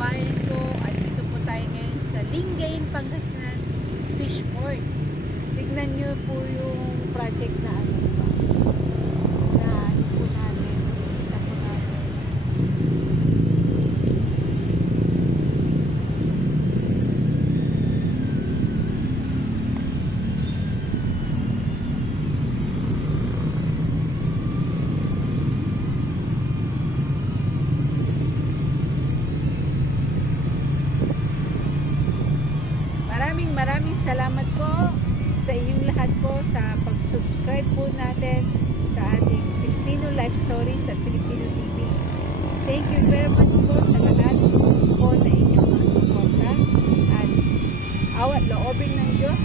kababayan ko, at dito po tayo ngayon sa Lingayen, Pangasinan Fish Port. Tignan nyo po yung project na ano ba? Na ano po natin. Kita po natin. Maraming salamat po sa inyong lahat po sa pag-subscribe po natin sa ating Filipino Life Stories at Filipino TV. Thank you very much po sa lahat po na inyong mga suporta, at awat loobin ng Diyos